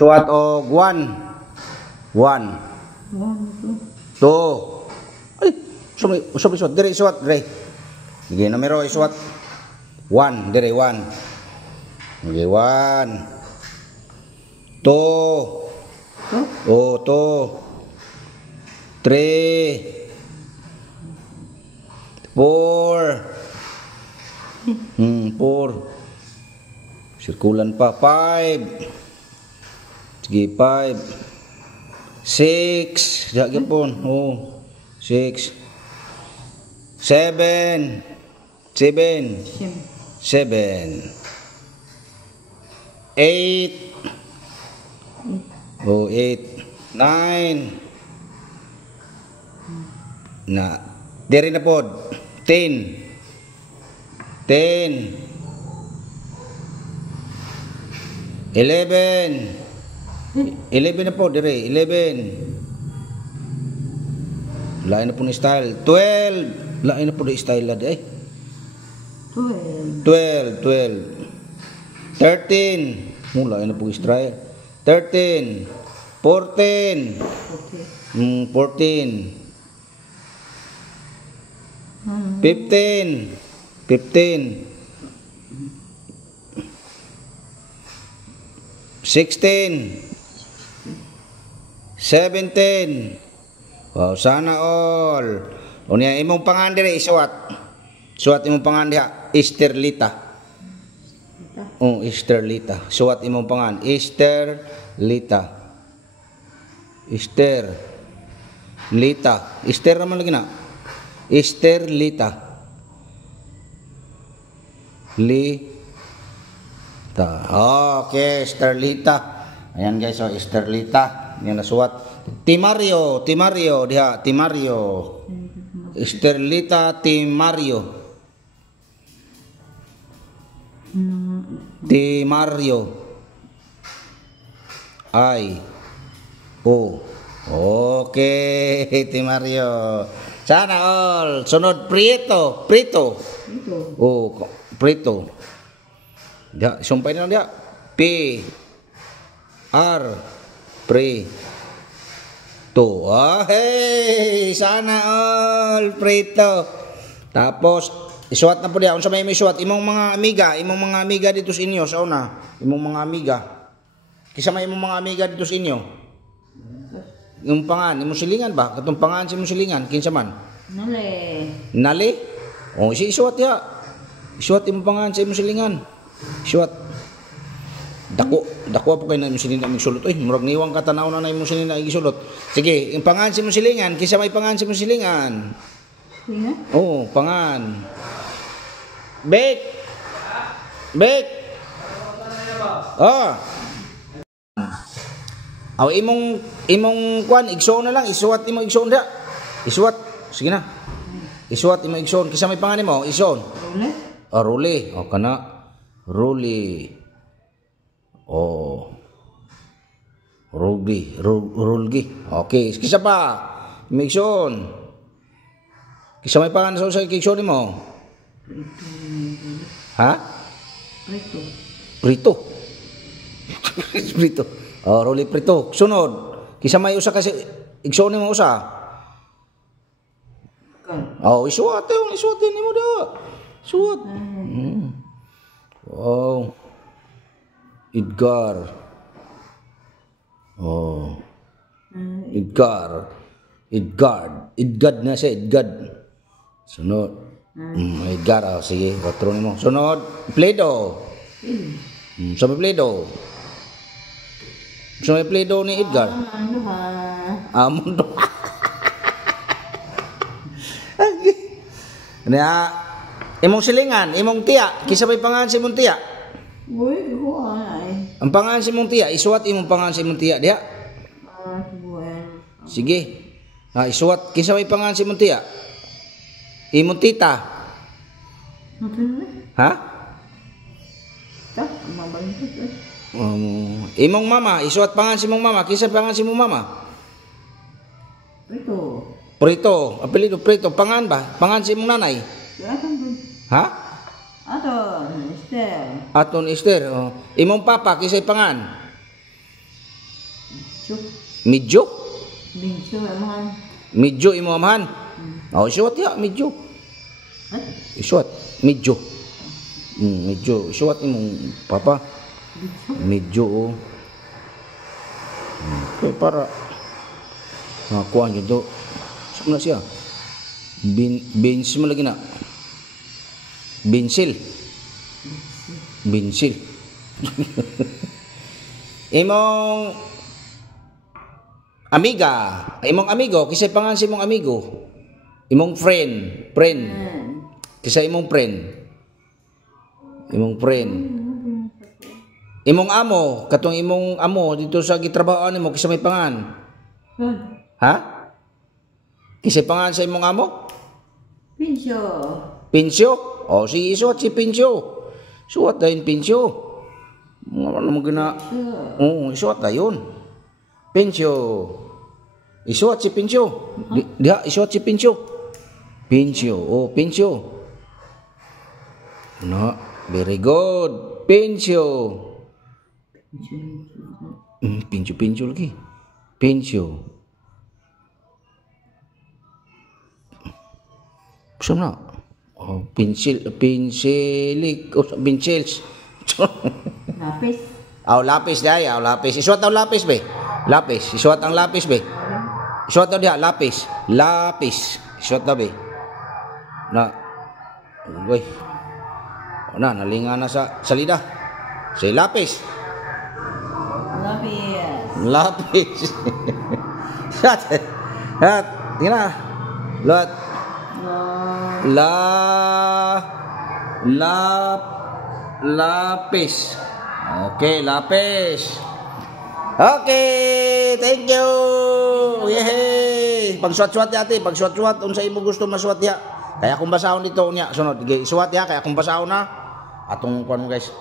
Suat og 1. 1. 2. Ay, subi suat dire suat dire. Sige numero isuat. 1 dire 1. Sige 1. 2. Oh, 2. 3. 4. 4. Sirkulan pa. 5. Sige, 5. 6. Diyan gapon. Oh. 6. 7. 7. 7. 8. Oh, 8. 9. Na. Diri na pod. 10. 10. 11. 11 na po dire. 11. Lain na po ni style. 12. Lain na po ni style la di. 12. 13. Mula na po style. 13. 14. 14. 15. 15. 16. 17. Wow, sana all. Unya imong pangan dire isuwat. Suwat imong pangan diha, Esterlita. Oh, Esterlita. Suwat imong pangan, Esterlita. Esterlita. Ester naman lagi na. Esterlita. Okay, Esterlita. Ayan guys, so Esterlita. Yan na suwat. Timario diha, Timario. Esterlita Timario. Timario. Okay, Timario. Sana all. Sunod Prieto. Oh, Prieto. Dia sumpay na dia. P R Prieto. Hey, sana all Prieto. Tapos isuwat na po dia. Unsa may isuwat imong mga amiga dito sa inyo sa una. Imong mga amiga. Kisa may imong mga amiga dito sa inyo. Yung pangan, imong silingan ba? Katong pangan si imong silingan, kinsa man? Nali? Oh, isuwat ya. Isuwat imong pangan sa imong silingan. Isuwat. Dako po kayo na imong silingan migsulot. Uy, murag niwang katanaw na imong silingan igisulot. Sige, yung pangan si imong silingan, kinsa may pangan si imong silingan? Oh, pangan. Bake. Ah. Aw imong kwan igsoon na lang, isuwat imong igsoon dia. Isuwat. Sige na. Isuwat imong igsoon. Kisa may pangan nimo? Igsoon. Ruli. O kana. Ruli. Oh. Rulgi. Okay. Kisa pa. Imong igsoon. Kisa may pangan sa igsoon nimo? Ha? Prito. Oh, Ruli Prito. Sunod. Kisa may usa kasi igsoon nimo usa. Oh, isuwat nimo da. Suwat. Oh. Edgar. Oh. Edgard na siya, Edgard. Sunod. Edgar, sige, patro nimo. Sunod, Pledo. Sabi Pledo. So may Pledo ni Edgar. Amundo. Na imong silingan, imong tiya, kisa may pangalan si imong tiya? Ang pangalan si imong tiya, isuwat imong pangalan si imong tiya diha. Sige. Isuwat kisa may pangalan si imong tiya? Imong tita. Ha? Imong mama, isuwat pangan si imong mama, kisa pangan si imong mama? Prito, apelido Prito, pangan ba? Pangan si imong nanay? Ha? Aton Esther. Oh. Imong papa, kisa pangan? Medyo? Medyo, amahan. Medyo imo amahan. Oh, isuwat ya, medyo. Isuwat, medyo. Medyo, isuwat imong papa. Medyo oh. Okay, para nakakuha nyo do. Saan na siya? Bensil mo lagi na. Bensil. Bensil. Imong amiga, imong amigo, kisay pangan si imong amigo. Imong friend. Kisay imong friend. Imong friend. Imong amo, katong imong amo dito sa gitrabahoan nimo kisay may pangan. Ha? Kisay pangan sa imong amo? Pinsyo. Pinsyo? O, si isuat si Pinsyo. Suat dahin Pinsyo. Ano mo gina? Oo, isuat dahin. Pinsyo. Isuat si Pinsyo. Diha, isuat si Pinsyo. Pinsyo. Oh, Pinsyo. No, very good. Pinsyo. Pinsyo lagi. Pinsyo. Saan na? Oh, pensil, pencils. Lapis. Aw, lapis day, aw, lapis. Isuot ang lapis, be. Lapis, isuot ang lapis, be. Isuot daw diha, lapis. Lapis. Isuot daw, be. Na. Uy. Na, nalinga na sa salida. Si lapis. Lapis. Shut. Hat. Tingnan na. Lot. Lapis. Okay, lapis. Okay, thank you. Yehey. Pagsuat-suat yati, pagsuat-suat unsa imo gusto masuat ya. Kaya kung basahon dito unya sunod, suat ya kaya kung basahon na atong kuan guys.